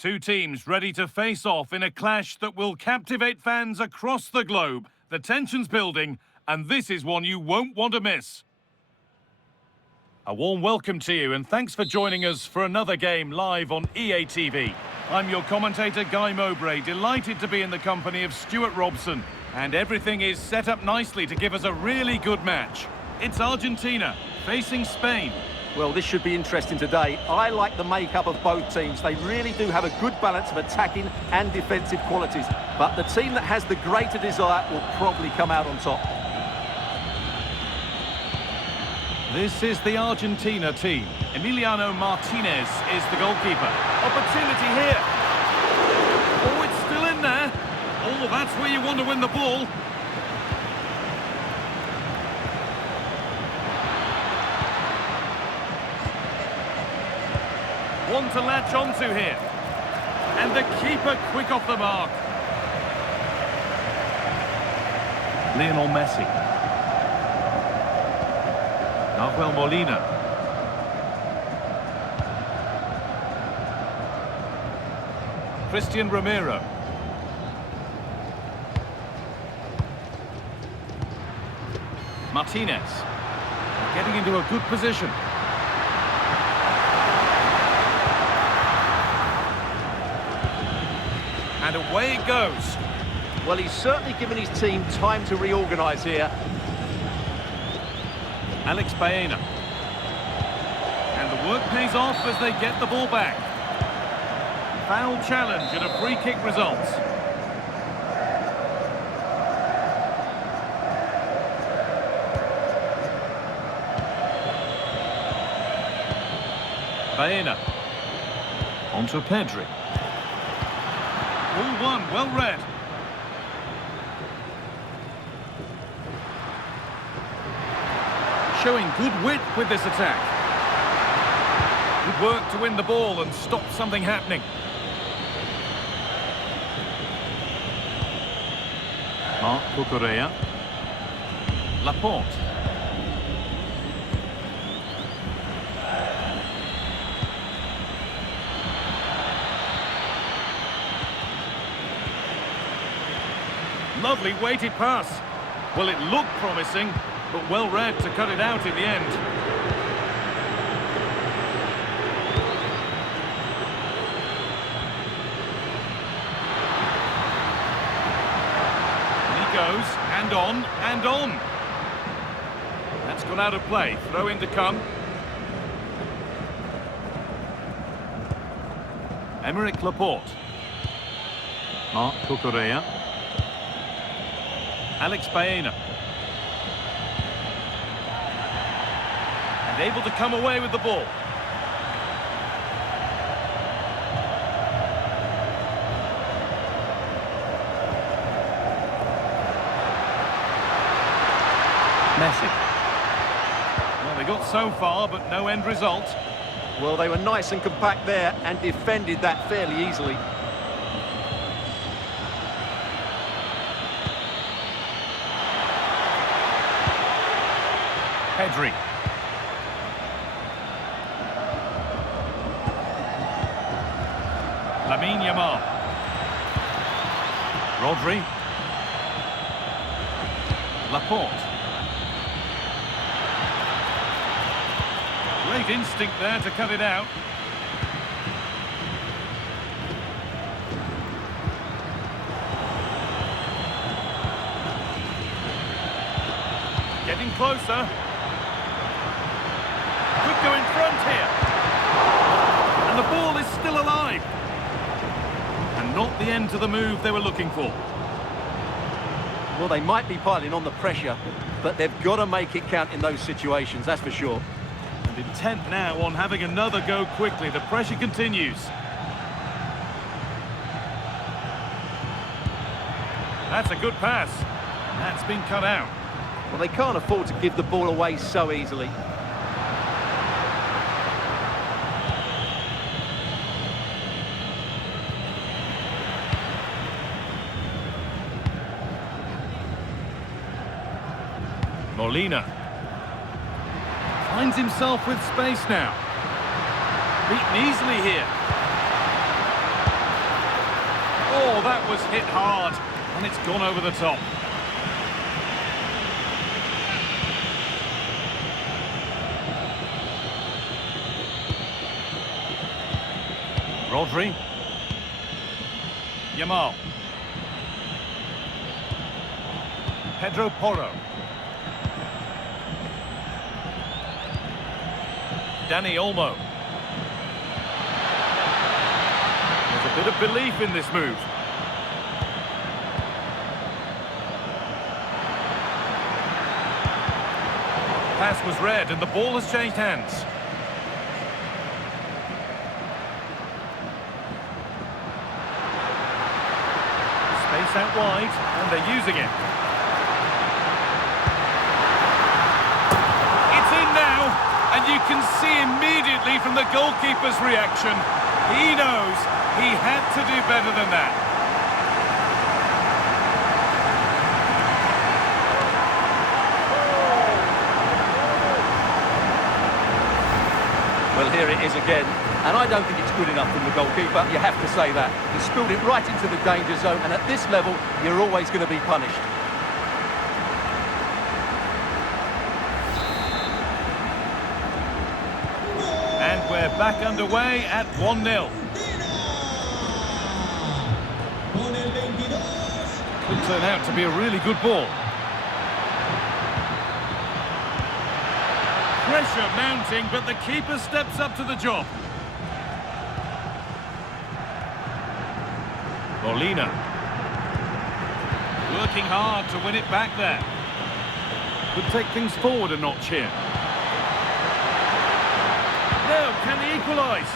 Two teams ready to face off in a clash that will captivate fans across the globe. The tension's building, and this is one you won't want to miss. A warm welcome to you, and thanks for joining us for another game live on EA TV. I'm your commentator, Guy Mowbray, delighted to be in the company of Stuart Robson. And everything is set up nicely to give us a really good match. It's Argentina facing Spain. Well, this should be interesting today. I like the makeup of both teams. They really do have a good balance of attacking and defensive qualities. But the team that has the greater desire will probably come out on top. This is the Argentina team. Emiliano Martinez is the goalkeeper. Opportunity here. Oh, it's still in there. Oh, that's where you want to win the ball. One to latch onto here. And the keeper quick off the mark. Lionel Messi. Nahuel Molina. Christian Romero. Martinez. Getting into a good position. And away it goes. Well, he's certainly given his team time to reorganise here. Alex Baena. And the work pays off as they get the ball back. Foul challenge and a free kick results. Baena. Onto Pedri. All one, well read. Showing good wit with this attack. Good work to win the ball and stop something happening. Marc Cucurella. Laporte. Lovely weighted pass. Well, it looked promising, but well read to cut it out in the end. And he goes, and on, and on. That's gone out of play. Throw in to come. Aymeric Laporte. Marc Cucurella. Alex Baena. And able to come away with the ball. Messi. Well, they got so far, but no end result. Well, they were nice and compact there and defended that fairly easily. Pedri. Lamine Yamal. Rodri. Laporte. Great instinct there to cut it out. Getting closer. Could go in front here. And the ball is still alive. And not the end to the move they were looking for. Well, they might be piling on the pressure, but they've got to make it count in those situations, that's for sure. And intent now on having another go quickly. The pressure continues. That's a good pass. That's been cut out. Well, they can't afford to give the ball away so easily. Molina. Finds himself with space now. Beaten easily here. was hit hard, and it's gone over the top. Rodri. Yamal. Pedro Porro. Dani Olmo. There's a bit of belief in this move. Pass was read and the ball has changed hands. Space out wide and they're using it. It's in now. And you can see immediately from the goalkeeper's reaction, he knows he had to do better than that. Well, here it is again, and I don't think it's good enough from the goalkeeper, you have to say that. He spilled it right into the danger zone, and at this level, you're always going to be punished. And we're back underway at 1-0. Could turn out to be a really good ball. Pressure mounting, but the keeper steps up to the job. Molina. Working hard to win it back there. Could take things forward a notch here. No, can they equalise?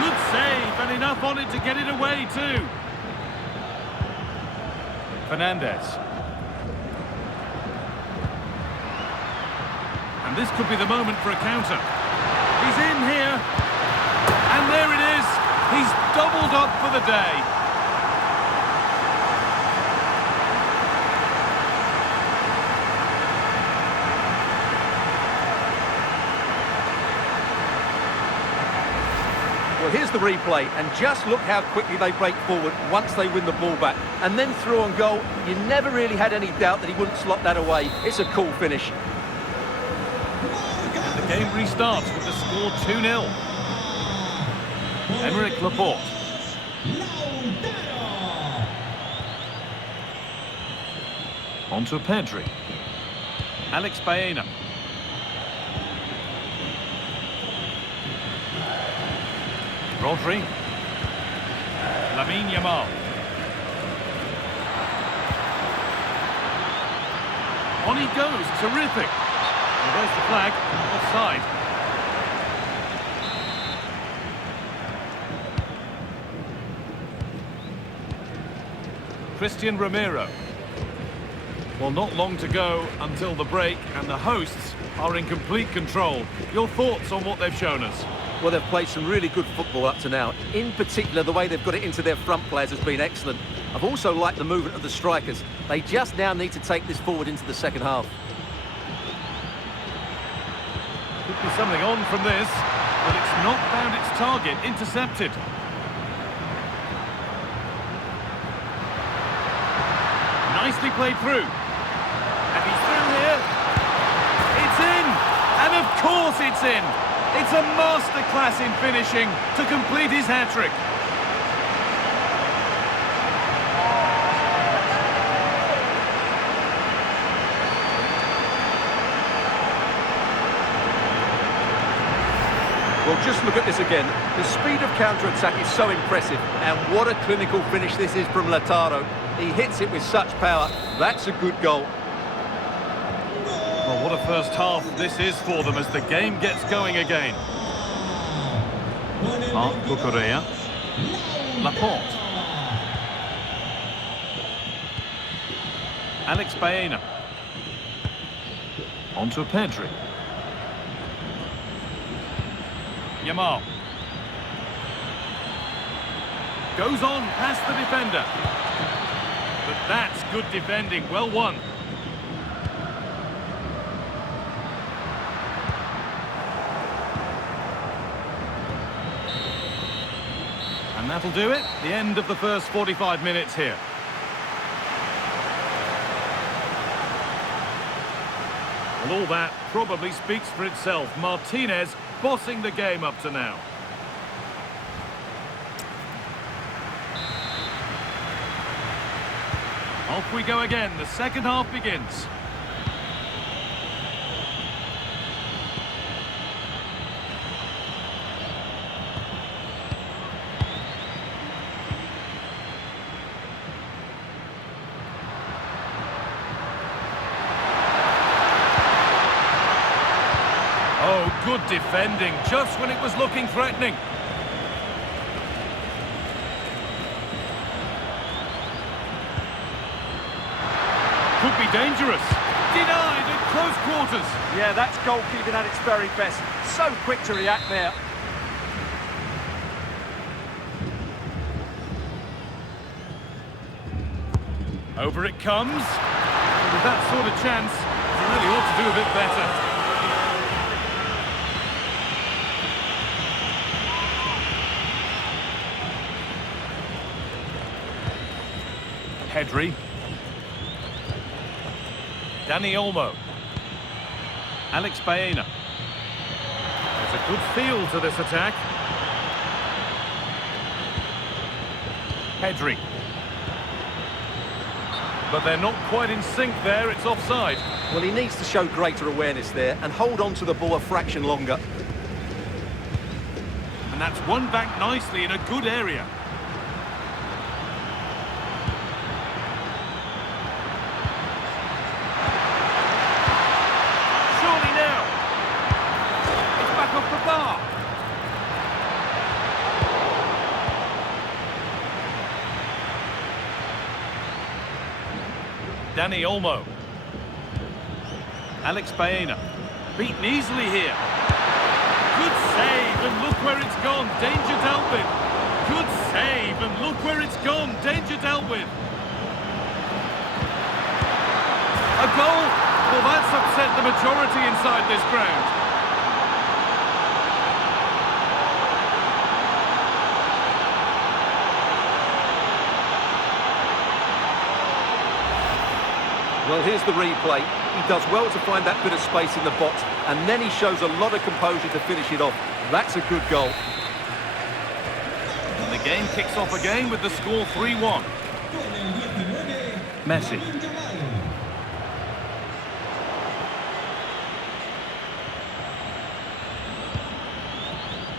Good save, and enough on it to get it away too. Fernandez. And this could be the moment for a counter. He's in here. And there it is. He's doubled up for the day. Well, here's the replay, and just look how quickly they break forward once they win the ball back. And then through on goal, you never really had any doubt that he wouldn't slot that away. It's a cool finish. And the game restarts with the score 2-0. Emerick Laporte. On to Pedri. Alex Baena. Rodri. Lamine Yamal. On he goes, terrific. And where's the flag? Offside. Christian Romero. Well, not long to go until the break, and the hosts are in complete control. Your thoughts on what they've shown us? Well, they've played some really good football up to now. In particular, the way they've got it into their front players has been excellent. I've also liked the movement of the strikers. They just now need to take this forward into the second half. Could be something on from this, but it's not found its target. Intercepted. Nicely played through. And he's through here. It's in! And of course it's in! It's a masterclass in finishing to complete his hat-trick. Well, just look at this again. The speed of counter-attack is so impressive. And what a clinical finish this is from Lautaro. He hits it with such power. That's a good goal. Well, what a first half this is for them as the game gets going again. Marc Cucurella. Laporte. Alex Baena. On to Pedri. Yamal. Goes on past the defender. But that's good defending, well won. And that'll do it. The end of the first 45 minutes here. Well, all that probably speaks for itself. Martinez bossing the game up to now. Off we go again. The second half begins. Oh, good defending, just when it was looking threatening. Could be dangerous. Denied at close quarters. Yeah, that's goalkeeping at its very best. So quick to react there. Over it comes. With that sort of chance, he really ought to do a bit better. Pedri. Dani Olmo. Alex Baena. There's a good feel to this attack. Pedri. But they're not quite in sync there, it's offside. Well, he needs to show greater awareness there and hold on to the ball a fraction longer. And that's won back nicely in a good area. Surely now. It's back off the bar. Dani Olmo. Alex Baena. Beaten easily here. Good save, and look where it's gone. Danger dealt with. Good save, and look where it's gone. Danger dealt with. A goal? Well, that's upset the majority inside this ground. Well, here's the replay. He does well to find that bit of space in the box, and then he shows a lot of composure to finish it off. That's a good goal. And the game kicks off again with the score 3-1. Messi.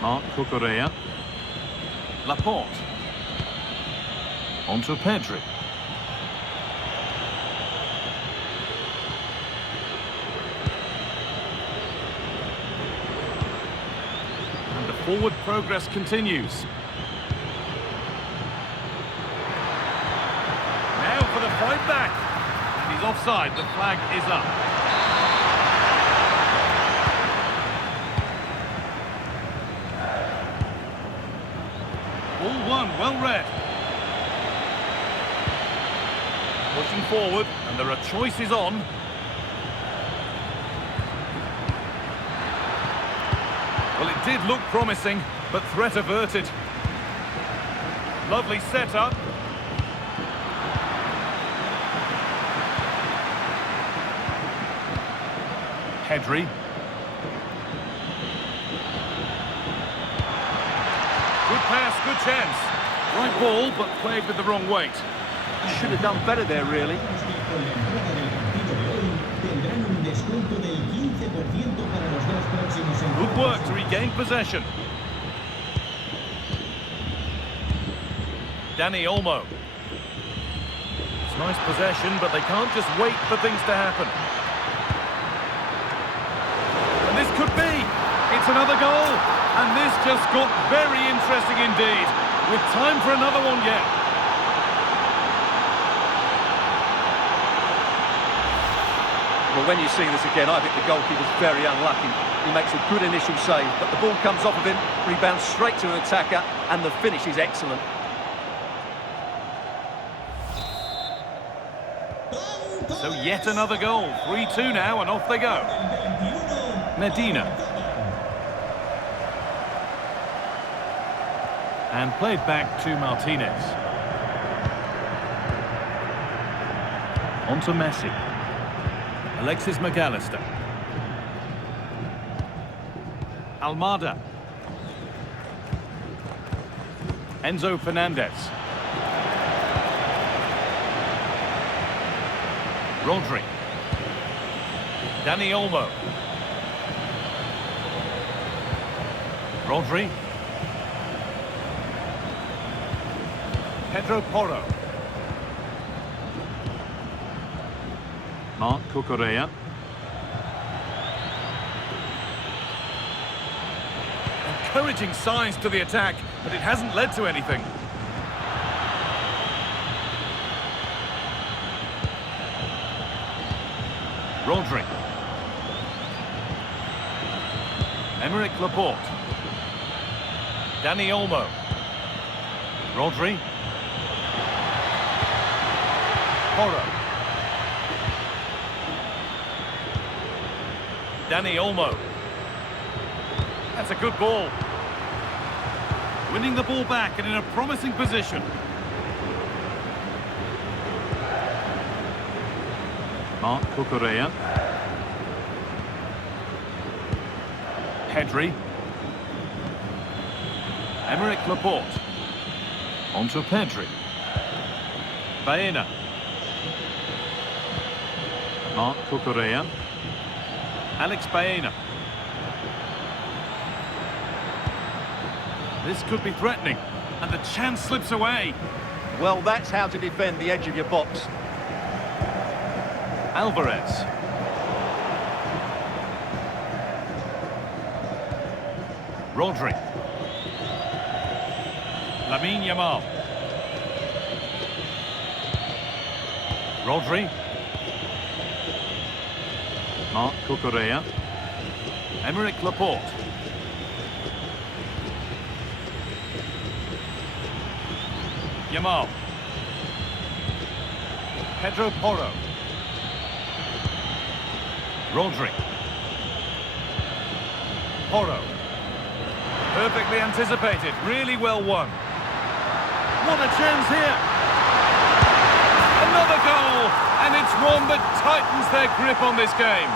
Marc Cucurella. Laporte. On to Pedri. Forward progress continues. Now for the fight back. And he's offside. The flag is up. Ball one, well read. Pushing forward, and there are choices on. Well, it did look promising, but threat averted. Lovely setup. Pedri. Good pass, good chance. Right ball, but played with the wrong weight. Should have done better there, really. Good work to regain possession. Dani Olmo. It's nice possession, but they can't just wait for things to happen. And this could be. It's another goal. And this just got very interesting indeed. With time for another one yet. Well, when you see this again, I think the goalkeeper's very unlucky. He makes a good initial save, but the ball comes off of him, rebounds straight to an attacker, and the finish is excellent. So yet another goal. 3-2 now, and off they go. Medina. And played back to Martinez. On to Messi. Alexis McAllister. Almada. Enzo Fernandez. Rodri. Dani Olmo. Rodri. Pedro Porro. Marc Cucurella. Encouraging signs to the attack, but it hasn't led to anything. Rodri. Emerick Laporte. Dani Olmo. Rodri. Porro. Dani Olmo. That's a good ball. Winning the ball back and in a promising position. Marc Cucurella. Pedri. Emerick Laporte. On to Pedri. Baena. Marc Cucurella. Alex Baena. This could be threatening, and the chance slips away. Well, that's how to defend the edge of your box. Alvarez. Rodri. Lamine Yamal. Rodri. Marc Cucurella. Emerick Laporte. Yamal. Pedro Porro. Rodri. Porro. Perfectly anticipated, really well won. What a chance here! Another goal! And it's one that tightens their grip on this game.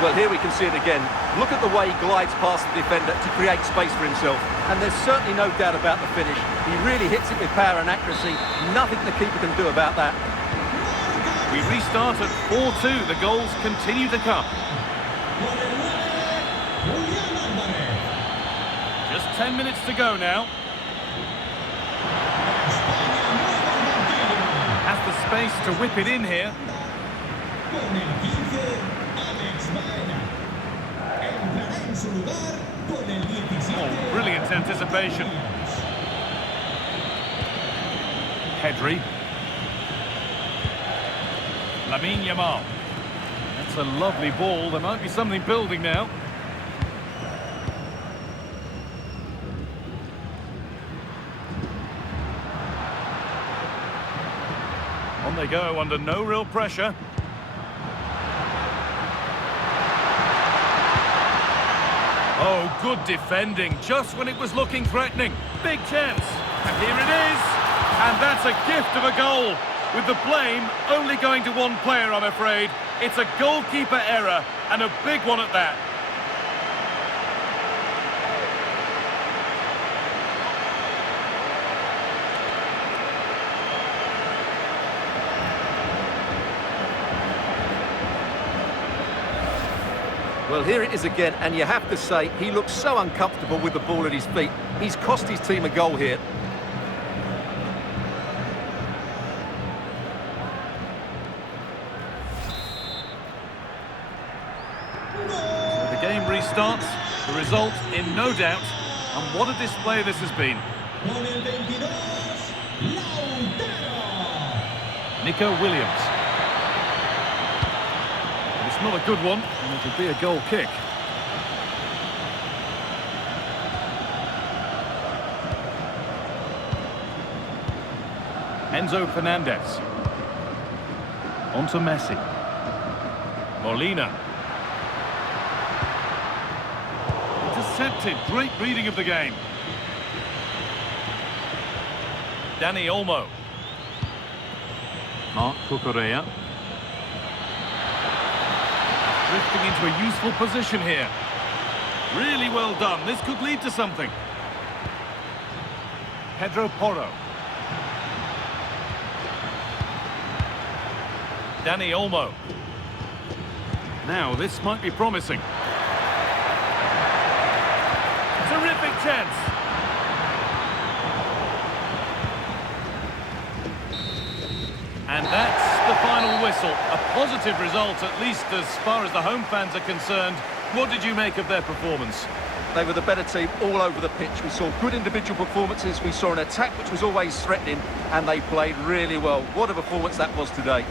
Well, here we can see it again. Look at the way he glides past the defender to create space for himself. And there's certainly no doubt about the finish. He really hits it with power and accuracy. Nothing the keeper can do about that. We restart at 4-2. The goals continue to come. Just 10 minutes to go now. Has the space to whip it in here. Oh, brilliant anticipation. Pedri. Lamine Yamal. That's a lovely ball. There might be something building now. On they go under no real pressure. Oh, good defending, just when it was looking threatening. Big chance, and here it is. And that's a gift of a goal. With the blame only going to one player, I'm afraid. It's a goalkeeper error, and a big one at that. Well, here it is again, and you have to say, he looks so uncomfortable with the ball at his feet. He's cost his team a goal here. So the game restarts, the result in no doubt, and what a display this has been. Nico Williams. It's not a good one, and it'll be a goal kick. Enzo Fernandez. On to Messi. Molina. Intercepted. Great reading of the game. Dani Olmo. Marc Cucurella. Drifting into a useful position here. Really well done. This could lead to something. Pedro Porro. Dani Olmo. Now, this might be promising. Terrific chance. And that's the final whistle. A positive result, at least as far as the home fans are concerned. What did you make of their performance? They were the better team all over the pitch. We saw good individual performances. We saw an attack which was always threatening, and they played really well. What a performance that was today.